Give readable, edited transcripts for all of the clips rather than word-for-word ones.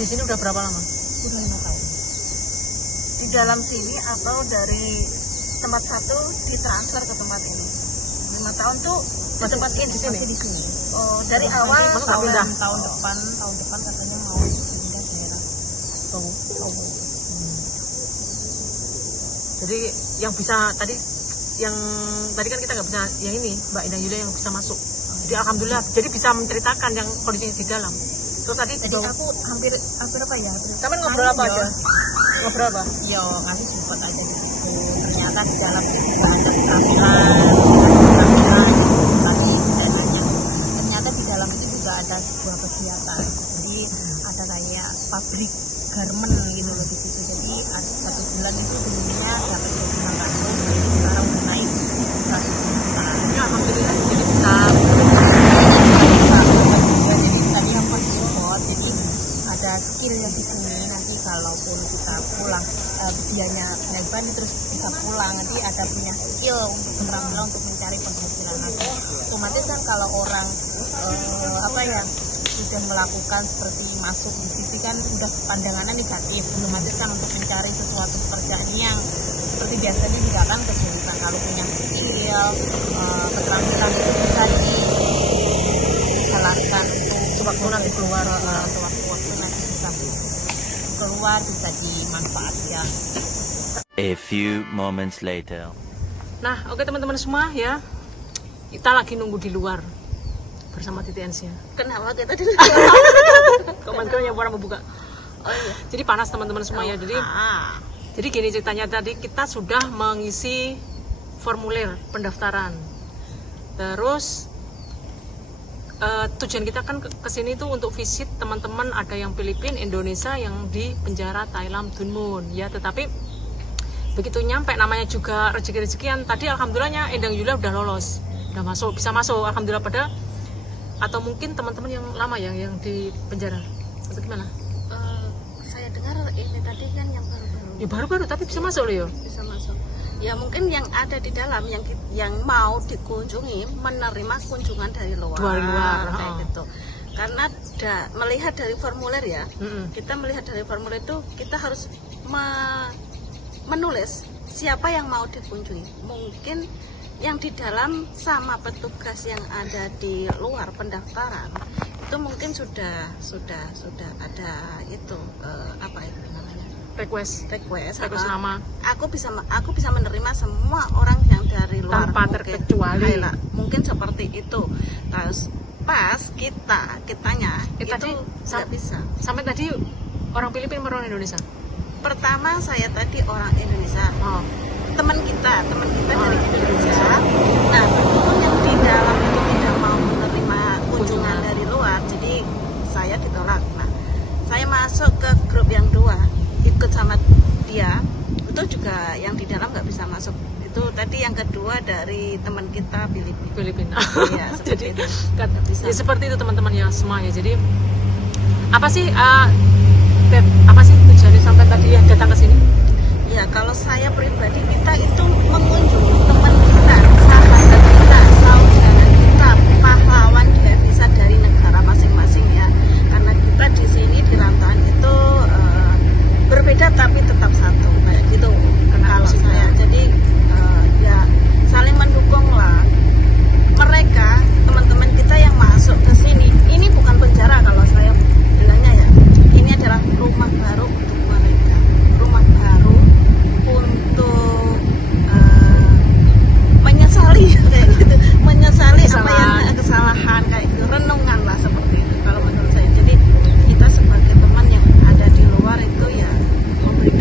Di sini udah berapa lama? Udah 5 tahun. Di dalam sini atau dari tempat satu ditransfer ke tempat ini? 5 tahun tuh di tempat ini? Masih di sini. Oh, dari awal tahun depan katanya mau pindah daerah Towo. Jadi yang bisa tadi kan kita nggak bisa, yang ini Mbak Indah Yulia yang bisa masuk. Jadi alhamdulillah, jadi bisa menceritakan yang kondisi di dalam. Terus tadi aku hampir apa ya? Kamu ngobrol apa aja? Ngobrol apa? Yo, ngasih support aja di situ. Ternyata di dalam itu juga ada keterampilan tadi dananya. Ternyata di dalam itu juga ada sebuah kegiatan. Jadi ada kayak pabrik garment gitu loh di situ. Jadi ada 1 bulan itu dulunya dapat 25.000, jadi sekarang udah naik 100 juta. ya alhamdulillah jadi bisa. Jadi tadi yang mau support, jadi ada skill yang di sini. Nanti kalaupun kita pulang dianya Melbourne terus bisa pulang, nanti ada punya skill untuk keterampilan untuk mencari penghasilan lagi. Otomatis kan kalau orang sudah melakukan seperti masuk di TV kan udah pandangannya negatif, otomatis kan untuk mencari sesuatu pekerjaan yang seperti biasanya juga kan kesulitan. Kalau punya skill, keterampilan itu bisa dijalankan untuk Waktu nanti keluar, waktu nanti bisa keluar, bisa dimanfaatkan. A few moments later. Nah, oke teman-teman semua ya, kita lagi nunggu di luar bersama Titi Ensia. Kenapa kita di luar? Komentar yang orang membuka. Oh iya. Jadi panas teman-teman semua ya. Jadi gini ceritanya, tadi kita sudah mengisi formulir pendaftaran. Terus tujuan kita kan ke sini tuh untuk visit teman-teman, ada yang Filipina, Indonesia, yang di penjara Thailand Dun Mun ya. Tetapi begitu nyampe, namanya juga rezeki-rezekian. Tadi alhamdulillahnya Endang Yulia udah lolos, udah masuk, bisa masuk alhamdulillah. Pada atau mungkin teman-teman yang lama yang di penjara atau gimana? Saya dengar ini tadi kan yang baru-baru. Ya baru-baru tapi bisa masuk loh ya. Bisa masuk. Ya mungkin yang ada di dalam yang mau dikunjungi menerima kunjungan dari luar. Kayak gitu. Karena melihat dari formulir ya. Kita melihat dari formulir itu kita harus menulis siapa yang mau dikunjungi. Mungkin yang di dalam sama petugas yang ada di luar pendaftaran itu mungkin sudah ada itu apa itu namanya, request nama. Aku bisa menerima semua orang yang dari luar tanpa terkecuali. Mungkin seperti itu. Terus pas kitanya itu nggak bisa. Sampai tadi orang Filipina, orang Indonesia. Pertama saya tadi orang Indonesia. Teman kita dari Indonesia. Nah, berhubung yang di dalam itu tidak mau menerima kunjungan dari luar, jadi saya ditolak. Nah, saya masuk ke grup yang 2, ikut sama dia. Itu juga yang di dalam nggak bisa masuk. Itu tadi yang kedua dari teman kita Filipina. Ya, jadi itu. Ya, seperti itu teman-teman ya semua ya. Jadi apa sih tujuannya sampai tadi ya datang ke sini? Ya, kalau saya pribadi, kita itu mengunjungi teman kita, sahabat kita, saudara kita, pahlawan devisa dari negara masing-masing ya. Karena kita di sini di rantauan itu berbeda tapi tetap satu kayak gitu. Kalau saya, jadi ya saling mendukung lah. Mereka teman-teman kita yang masuk ke sini, ini bukan penjara kalau saya bilangnya ya. Ini adalah rumah baru untuk mereka, rumah baru untuk menyesali kayak gitu, menyesali kesalahan kayak gitu, renungan lah seperti itu kalau menurut saya. Jadi kita sebagai teman yang ada di luar itu ya memberikan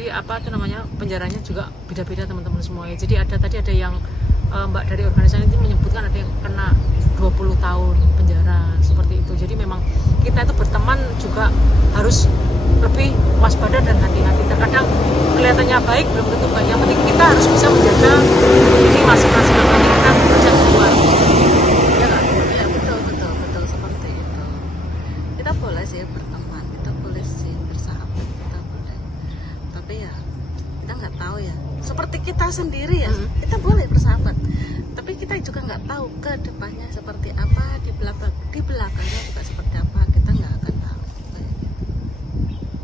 Jadi apa itu namanya, penjaranya juga beda-beda teman-teman semua ya. Jadi tadi ada yang Mbak dari organisasi ini menyebutkan ada yang kena 20 tahun penjara seperti itu. Jadi memang kita itu berteman juga harus lebih waspada dan hati-hati. Terkadang kelihatannya baik belum tentu baik. Yang penting kita harus bisa menjaga diri masing-masing, nanti kita bekerja di luar. Ya kan? Ya betul seperti itu. Kita boleh sih berteman, kita boleh sih bersahabat, kita boleh. Tapi ya kita nggak tahu ya. Seperti kita sendiri ya, kita boleh bersahabat. Tapi kita juga nggak tahu ke depannya seperti apa, di belakangnya juga seperti apa, kita nggak akan tahu.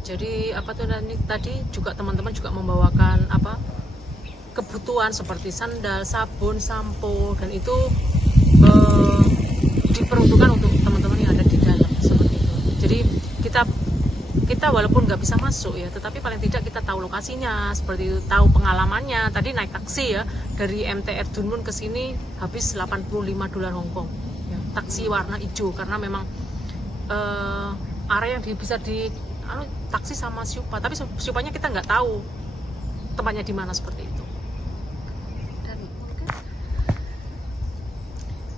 Jadi apa tuh tadi juga teman-teman juga membawakan apa kebutuhan seperti sandal, sabun, sampo, dan itu diperuntukkan untuk teman-teman yang ada di dalam seperti itu. Jadi kita walaupun nggak bisa masuk ya, tetapi paling tidak kita tahu lokasinya seperti itu, tahu pengalamannya. Tadi naik taksi ya dari MTR Dun Mun ke sini habis $85 Hongkong ya, taksi warna hijau, karena memang area yang bisa di taksi sama Siupa, tapi Siupanya kita nggak tahu tempatnya di mana seperti itu. Dan mungkin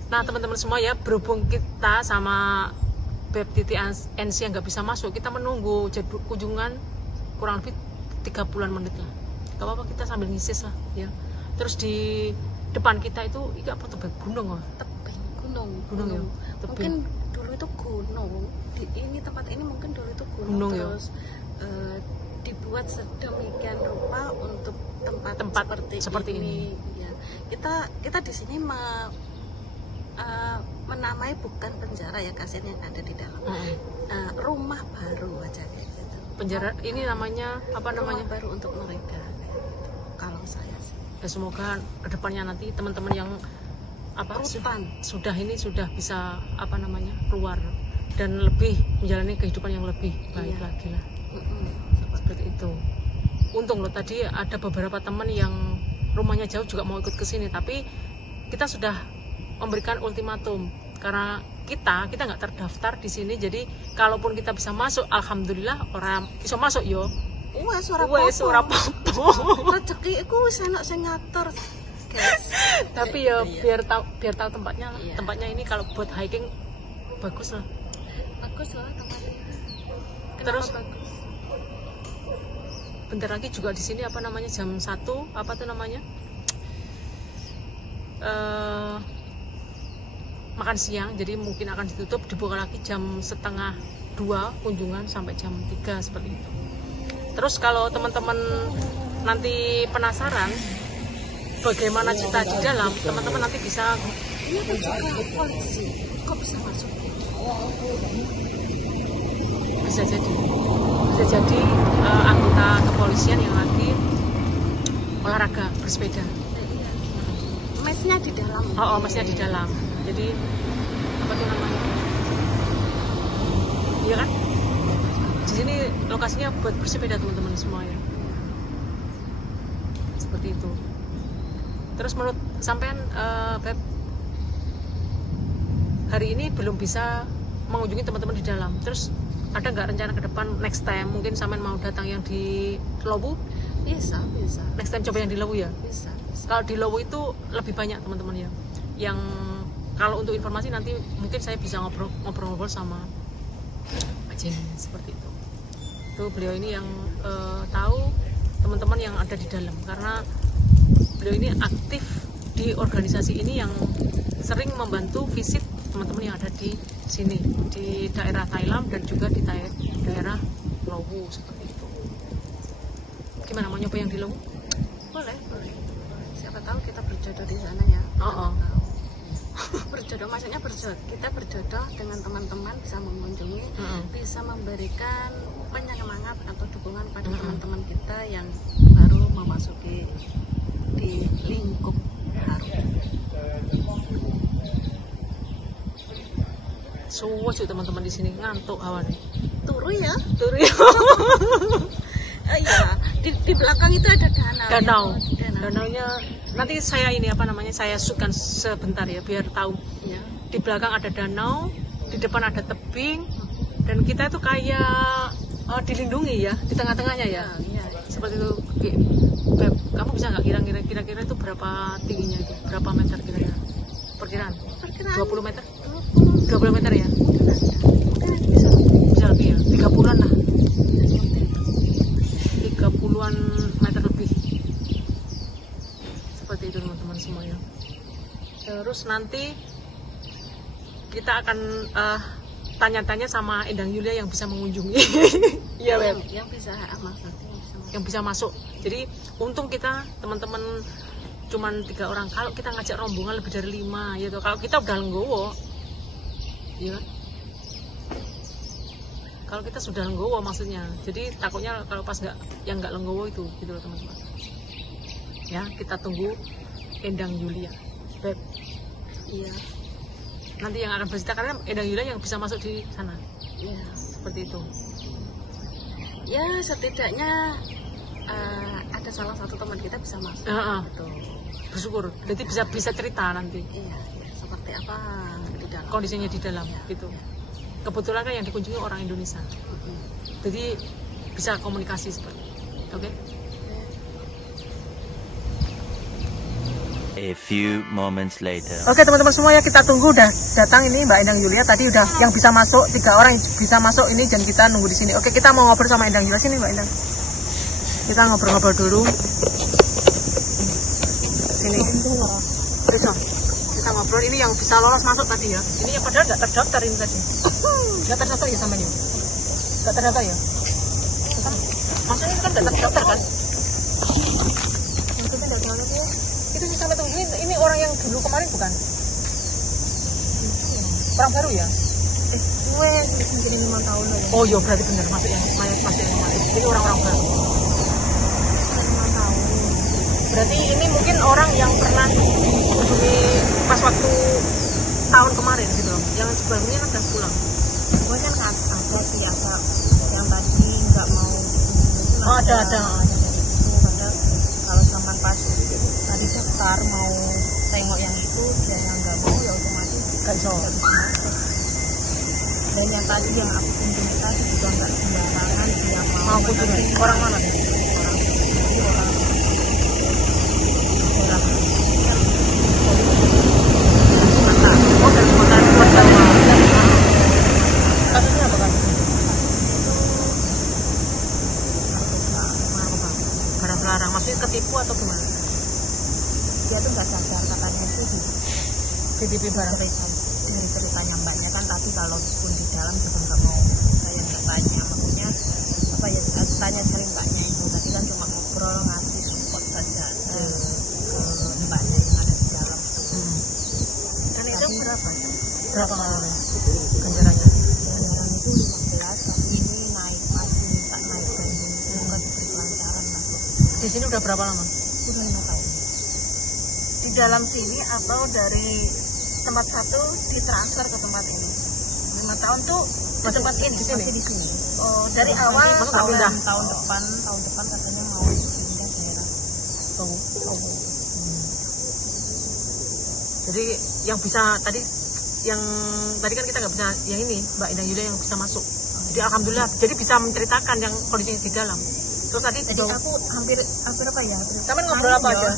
Nah teman-teman semua ya, berhubung kita sama Beb Titi NC yang nggak bisa masuk, kita menunggu kunjungan kurang lebih 30 menit lah. Gak apa-apa, kita sambil ngisis lah ya. Terus di depan kita itu apa tuh, gunung lah. tebing gunung Ya, mungkin dulu itu gunung ini tempat ini mungkin dulu itu gunung ya. Terus dibuat sedemikian rupa untuk tempat seperti ini. Ya, kita di sini menamai bukan penjara ya, kasihan yang ada di dalam. Rumah baru aja kayak gitu. Penjara ini namanya apa namanya? Rumah baru untuk mereka. Kalau saya sih. Ya, semoga kedepannya nanti teman-teman yang sudah bisa apa namanya keluar dan lebih menjalani kehidupan yang lebih baik lagi lah. Seperti itu. Untung loh tadi ada beberapa teman yang rumahnya jauh juga mau ikut ke sini, tapi kita sudah memberikan ultimatum karena kita nggak terdaftar di sini. Jadi kalaupun kita bisa masuk, alhamdulillah orang bisa masuk yo. Wes ora apa-apa. Rezeki iku wis enak sing ngatur, guys. Tapi ya biar tahu tempatnya. Tempatnya ini kalau buat hiking bagus lah. Bagus lah tempatnya. Terus bentar lagi juga di sini apa namanya jam 1 apa tuh namanya? Makan siang, jadi mungkin akan ditutup, dibuka lagi jam 1:30 kunjungan sampai jam 3 seperti itu. Terus kalau teman-teman nanti penasaran bagaimana cerita di dalam, teman-teman nanti bisa ini juga polisi kok bisa masuk? bisa jadi anggota kepolisian yang lagi olahraga bersepeda. Mesnya di dalam. Mesnya di dalam. Jadi apa tuh namanya? Iya kan? Di sini lokasinya buat bersepeda teman-teman semua ya. Seperti itu. Terus menurut sampean Beb, hari ini belum bisa mengunjungi teman-teman di dalam. Terus ada nggak rencana ke depan next time mungkin sampean mau datang yang di Lowu? Bisa. Next time coba yang di Lowu ya. Bisa. Kalau di Lowu itu lebih banyak teman-teman ya. Yang kalau untuk informasi nanti mungkin saya bisa ngobrol-ngobrol sama Pak Jenny seperti itu. Itu beliau ini yang tahu teman-teman yang ada di dalam, karena beliau ini aktif di organisasi ini yang sering membantu visit teman-teman yang ada di sini di daerah Thailand dan juga di daerah Lowu seperti itu. Gimana, mau nyoba yang di Lowu? Boleh. Siapa tahu kita berjodoh di sana ya. Berjodoh maksudnya kita berjodoh dengan teman-teman, bisa mengunjungi, bisa memberikan penyemangat atau dukungan pada teman-teman kita yang baru memasuki di lingkup baru. Suwes teman-teman di sini ngantuk awan. Turu ya. Iya, di belakang itu ada danau. Danaunya nanti saya saya shootkan sebentar ya biar tahu. Ya. Di belakang ada danau, di depan ada tebing, dan kita itu kayak dilindungi ya di tengah-tengahnya ya. Iya. seperti itu. Beb, kamu bisa nggak kira-kira itu berapa tingginya itu? Berapa meter kira-kira? Perkiraan? 20 meter? 20 meter ya? Bisa lebih ya? 30-an lah. 30-an meter lebih. Seperti itu teman-teman semuanya. Terus nanti kita akan tanya-tanya sama Endang Yulia yang bisa mengunjungi. Iya, Beb. Yang bisa Yang bisa masuk. Jadi untung kita teman-teman cuman 3 orang. Kalau kita ngajak rombongan lebih dari 5 gitu. Kalau kita udah lenggowo, ya kan? Kalau kita sudah lenggowo maksudnya. Jadi takutnya kalau pas nggak lenggowo itu gitu loh teman-teman. Ya, kita tunggu Endang Yulia. Beb. Iya. Nanti yang akan bercerita karena Endang Yulia yang bisa masuk di sana. Iya. Seperti itu. Ya, setidaknya ada salah satu teman kita bisa masuk. Gitu. Bersyukur. Jadi bisa cerita nanti. Iya, seperti apa di dalam. Kondisinya di dalam gitu. Kebetulan kan yang dikunjungi orang Indonesia. Jadi bisa komunikasi seperti itu. Oke? A few moments later. Oke teman-teman semua ya, kita tunggu udah datang ini Mbak Endang Yulia. Tadi udah yang bisa masuk 3 orang yang bisa masuk ini dan kita nunggu di sini. Oke, kita mau ngobrol sama Endang Yulia. Sini Mbak Endang. Kita ngobrol-ngobrol dulu. Sini. Bisa. Kita ngobrol ini yang bisa lolos masuk tadi ya. Ini yang padahal nggak terdaftar ini tadi. Nggak terdaftar ya samanya? Nggak terdaftar ya? Maksudnya itu kan nggak terdaftar kan? Maksudnya nggak tahu ya? Itu sih sampai tunggu ini orang yang dulu kemarin bukan? Orang baru ya? Gue mungkin 5 tahun loh. Oh iya berarti benar masuk yang masih kemarin. Ini orang-orang baru. 5 tahun. Berarti ini mungkin orang yang pernah dikunjungi pas waktu tahun kemarin gitu loh. Yang sebelumnya kan udah pulang. Gue kan ada sih ada yang tadi nggak mau. Oh ada. Padahal kalau sama pas tadi daftar mau tengok yang itu dia yang nggak mau ya otomatis Gak bisa. Dan yang tadi yang aku kunjungi tadi juga nggak sembarangan dia Mau kunjungi orang mana? Oh dari Sumatera luar Jawa. Kasusnya apa kan? Barang-barang maksudnya ketipu atau gimana? Dia tuh nggak sadar katanya itu Titipi barang. dari ceritanya mbaknya kan tadi kalaupun di dalam juga nggak mau saya nggak tanya maksudnya apa ya tanya cari mbaknya itu tadi kan cuma ngobrol ngasih support saja ke mbaknya yang ada di dalam Dan itu berapa? Berapa ganjarannya? ganjaran itu 15 tapi ini naik masih minta naik lagi semoga diberi kelancaran mas. Di sini udah berapa lama? Udah 5 tahun. Di dalam sini atau dari tempat satu ditransfer ke tempat ini? 5 tahun tuh di tempat ini? Di sini? Masih di sini. Oh, dari awal Masuk nggak pindah? tahun depan katanya mau pindah daerah. Jadi yang bisa tadi kan kita nggak bisa yang ini Mbak Endang Yulia yang bisa masuk. Jadi alhamdulillah jadi bisa menceritakan yang kondisinya di dalam. Terus tadi Jadi aku hampir apa ya? Taman ngobrol apa aja?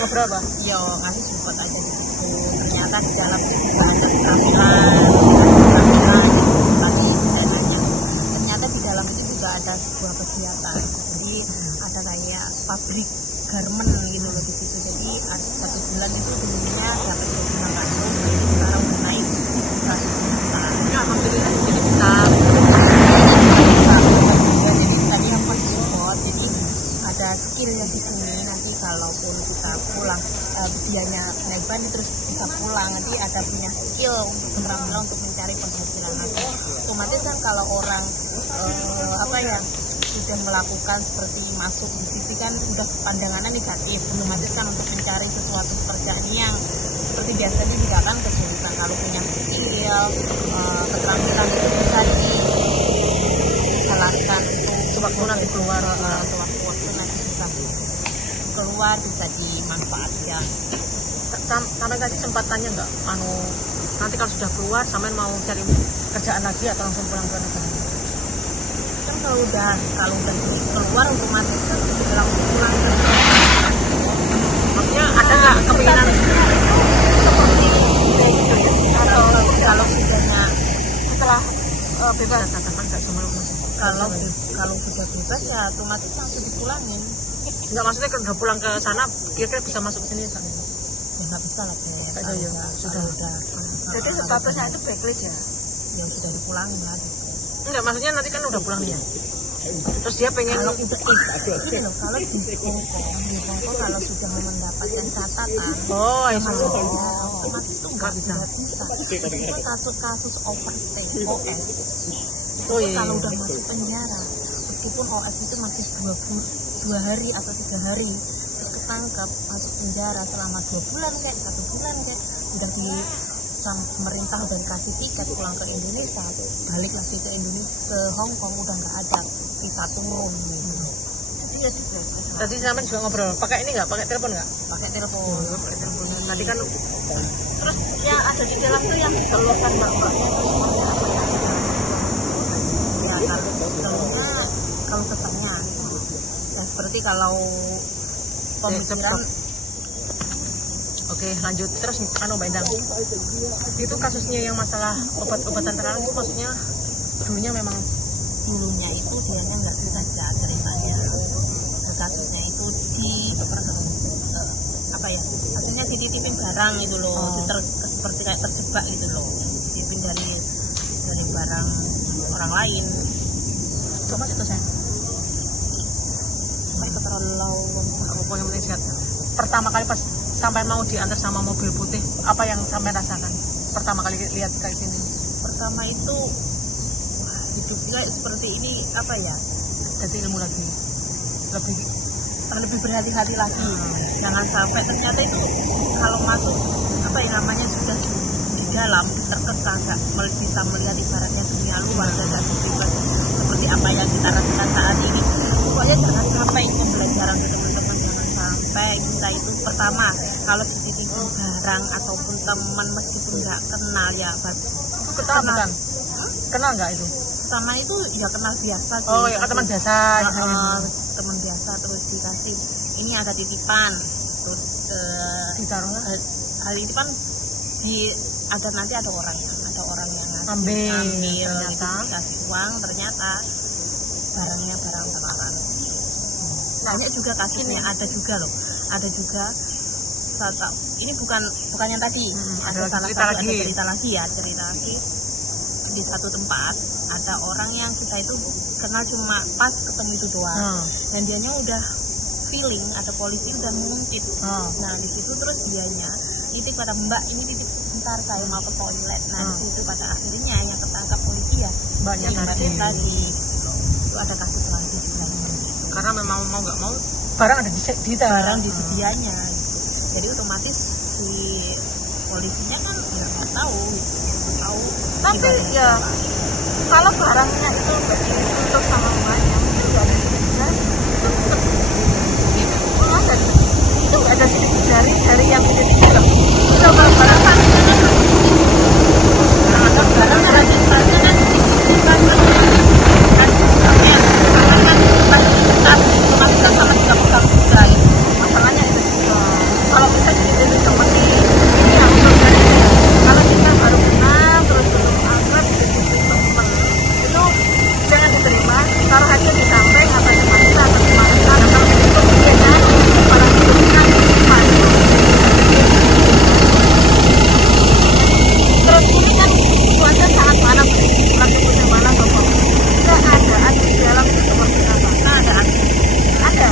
Ngobrol apa? Yo ngasih support aja di situ. Ternyata di dalam juga ada keterampilan tadi dananya. Ternyata di dalam itu juga ada sebuah kegiatan. Jadi ada kayak pabrik garment gitu loh di situ. Jadi 1 bulan itu dulunya dapat 26 sekarang udah naik 1 juta. Ya alhamdulillah jadi bisa. Jadi tadi yang mau support. Jadi ada skillnya di sini nanti kalaupun kita pulang dianya naik ban terus bisa pulang nanti ada punya skill untuk keterampilan untuk mencari penghasilan nanti otomatis kan kalau orang sudah melakukan seperti masuk di TV kan udah pandangannya negatif otomatis kan untuk mencari sesuatu pekerjaan yang seperti biasanya juga kan kesulitan kalau punya skill keterampilan itu bisa disalahkan untuk Sewaktu nanti keluar waktu nanti bisa keluar bisa dimanfaatkan. Sampai tadi sempat tanya nggak, nanti kalau sudah keluar, sampai mau cari kerjaan lagi atau langsung pulang ke negara? Kan kalau udah keluar keluar otomatis kan langsung pulang ke Maksudnya ada nggak keinginan seperti kayak gitu ya, atau kalau sudahnya Setelah bebas. katakan nggak cuma kalau sudah bebas ya otomatis langsung dipulangin. nggak, maksudnya kalau udah pulang ke sana kira-kira bisa masuk ke sini kan? Ya nggak bisa lah Beb. Nggak Kalau bisa, ya. sudah Jadi statusnya itu blacklist ya. ya sudah dipulangin lah. Enggak, maksudnya nanti kan udah pulang dia. Terus dia pengen Kalau udah ini loh, kalau di Hongkong kalau sudah mendapatkan catatan oh ya masuk sudah. penjara otomatis itu nggak bisa. bisa. Meskipun kasus overstay OS Oh itu iya. kalau udah masuk penjara, meskipun OS itu masih 2 hari atau 3 hari terus ketangkap masuk penjara selama 2 bulan kayak 1 bulan kayak udah di pemerintah udah dikasih tiket pulang ke Indonesia, balik lagi ke Indonesia ke Hong Kong udah nggak ada visa turun gitu. Jadi ya di blacklist lah. Tadi sama juga ngobrol, pakai ini nggak? Pakai telepon nggak? Pakai telepon. Tadi kan Terus yang ada di dalam tuh yang dikeluarkan mbak-mbaknya itu semuanya apa ya? Ya kalau kalau kesannya ya seperti kalau pemikiran oke, lanjut terus Mbak Endang. Itu kasusnya yang masalah obat-obatan terlarang itu maksudnya dulunya memang dulunya itu dianya nggak sengaja ceritanya. Kasusnya itu di apa ya? Akhirnya dititipin barang itu loh, seperti kayak terjebak gitu loh. Dititipin dari barang orang lain. coba itu saya. Mereka terlalu Apa yang penting sehat. Pertama kali pas sampai mau diantar sama mobil putih, apa yang sampai rasakan? Pertama kali lihat kayak gini. pertama itu wah, hidupnya seperti ini apa ya? Jadi ilmu lagi. Lebih berhati-hati lagi. Jangan sampai ternyata itu kalau masuk apa ya namanya sudah di dalam terkekang nggak bisa melihat ibaratnya dunia luar dan seperti apa yang kita rasakan saat ini. Pokoknya jangan sampai pembelajaran ke teman-teman, jangan sampai kita itu pertama kalau dititipin barang ataupun teman meskipun nggak kenal ya Itu kenal bukan? Kenal nggak itu? pertama itu ya kenal biasa sih. Oh ya, teman biasa. Teman biasa terus dikasih ini ada titipan terus Ditaruh lah. hal ini kan ada nanti ada orang yang ngasih, Ambil, ternyata ternyata. dikasih uang ternyata barangnya barang terlarang. Banyak juga kasusnya, ada juga ini bukan yang tadi, ada salah cerita satu lagi. cerita lagi di satu tempat ada orang yang kita itu kenal cuma pas ketemu itu doang. Dan dianya udah feeling ada polisi udah mengungkit. Nah di situ terus dianya titip pada mbak, ini titip sebentar saya mau ke toilet. Nah di situ pada akhirnya yang ketangkap polisi ya Mbaknya tadi. Itu ada kasus lagi juga. Karena memang mau nggak mau barang ada di Barang di dianya gitu. Jadi otomatis si polisinya kan ya nggak tahu. Tapi ibaratnya ya kalau barangnya itu nggak ditutup sama mbaknya, itu nggak ada sidik jari. Itu nggak ada sidik jari yang udah dibilang. Coba barang ada barang ada tintanya kan kan otomatis sama juga pegang juga itu. masalahnya itu juga. Kalau kita jadi seperti ini yang kalau kita baru kenal terus belum akrab jadi teman itu jangan diterima. Taruh aja di samping atau di mata atau di mata. Kalau itu biasanya para hidupnya maju. Terus ini kan cuaca sangat panas, lagi musim panas bapak. Keadaan di dalam itu seperti apa? Keadaan Ada.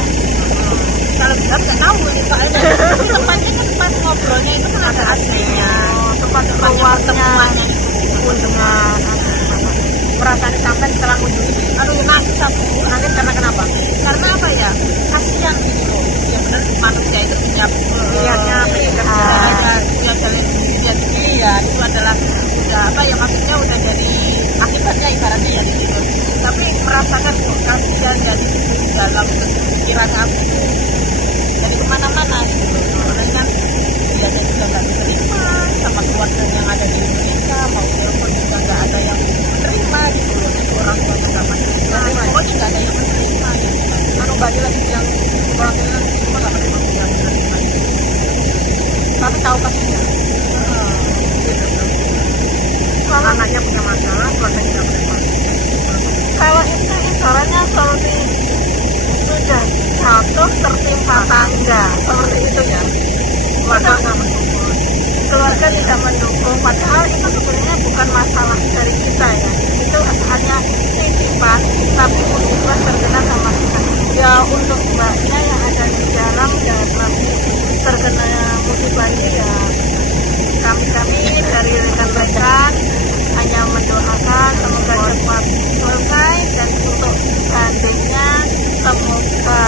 kalau bilang nggak tahu nih Pak. Tapi tempatnya kan pas ngobrolnya itu kan ada AC-nya. Tempat Pertemuannya pun dengan perasaan sampai setelah kunjungi aduh nangis aku. nangis karena kenapa? Karena apa ya? Kasihan gitu loh. Ya benar manusia itu punya Niatnya pengen kerja. punya jalan dia itu adalah udah apa ya maksudnya udah jadi akibatnya ibaratnya ya di situ. Tapi merasakan kasihan dari situ di dalam pikiran aku jadi kemana-mana gitu. Kemudian kan dia juga nggak diterima sama keluarga yang ada di Indonesia, mau telepon juga nggak ada yang menerima gitu loh. Orang tua nggak menerima, pokoknya nggak ada yang menerima gitu. Mbaknya lagi bilang orang tuanya di rumah nggak pernah bilang tapi tahu kasusnya. Kalau anaknya punya masalah, keluarganya nggak pernah. Kalau itu ibaratnya seperti sudah jatuh tertimpa tangga seperti itu ya. Keluarga nggak mendukung. Keluarga tidak mendukung, padahal itu sebenarnya bukan masalah dari kita ya. Itu hanya titipan, tapi musibah terkena sama kita. Ya untuk mbaknya yang ada di dalam dan masih terkena musibah ini ya, kami dari rekan-rekan hanya mendoakan semoga cepat selesai dan untuk bandingnya semoga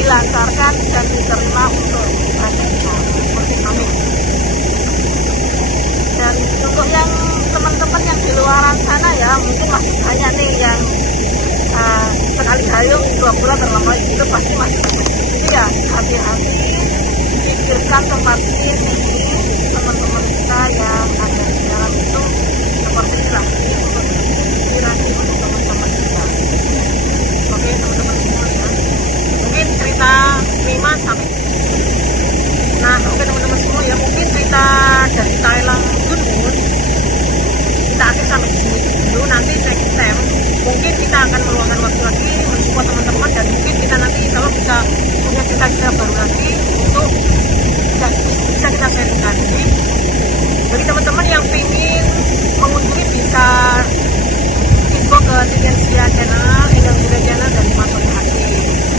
dilancarkan dan diterima untuk bandingnya. Amin. Dan untuk yang teman-teman yang di luaran sana ya, mungkin masih banyak nih yang sekali dayung 2 bulan terlambat itu pasti masih banyak. Jadi ya hati-hati, pikirkan tempat ini teman-teman kita yang ada di dalam itu seperti inilah inspirasi untuk teman-teman kita. Oke teman-teman semua ya, mungkin cerita Mima sampai nah oke teman-teman semua ya, mungkin cerita dari Thailand Dunmun kita akhir sampai di sini dulu. Nanti next time mungkin kita akan meluangkan waktu lagi mensupport teman-teman, dan mungkin kita nanti kalau bisa punya cerita-cerita baru lagi untuk bisa kita sharingkan. Jadi bagi teman-teman yang ingin mengunjungi bisa info ke Tiensia channel, Endang Yulia channel dan Mas Hati.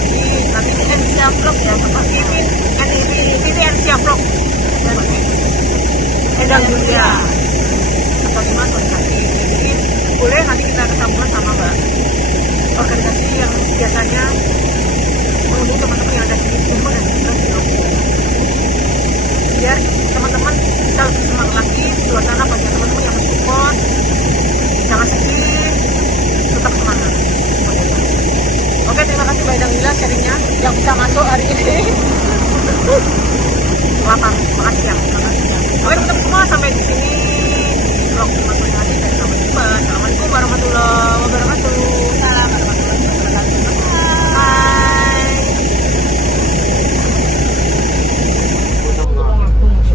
Jadi nanti Tiensia vlog ya, seperti Tiensia vlog dan Endang Yulia atau Mas Hati. Jadi boleh nanti kita ketemu sama Mbak organisasi yang biasanya mengunjungi teman-teman yang ada di Timur dan di Lombok. Biar teman-teman bisa lebih semangat lagi di luar sana. Bagi teman-teman yang mensupport, jangan sedih, tetap semangat. Oke, terima kasih Mbak Endang Yulia sharingnya yang bisa masuk hari ini. Selamat, makasih ya. Oke teman-teman semua, sampai di sini vlog Mas Hati dan sampai jumpa. Assalamualaikum warahmatullahi wabarakatuh. Salam warahmatullahi wabarakatuh. Bye.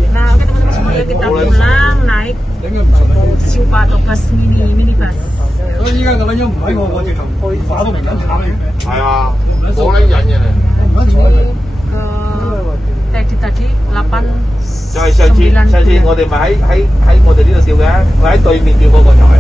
Nah, oke teman-teman semua ya, kita pulang naik Supa atau bus minibus. 所以依家咁樣唔喺我直頭話都唔敢炒嘅。係啊，好撚癮嘅。 Tadi 8 就係上次我哋咪喺我哋呢度釣嘅，我喺對面釣嗰個就係。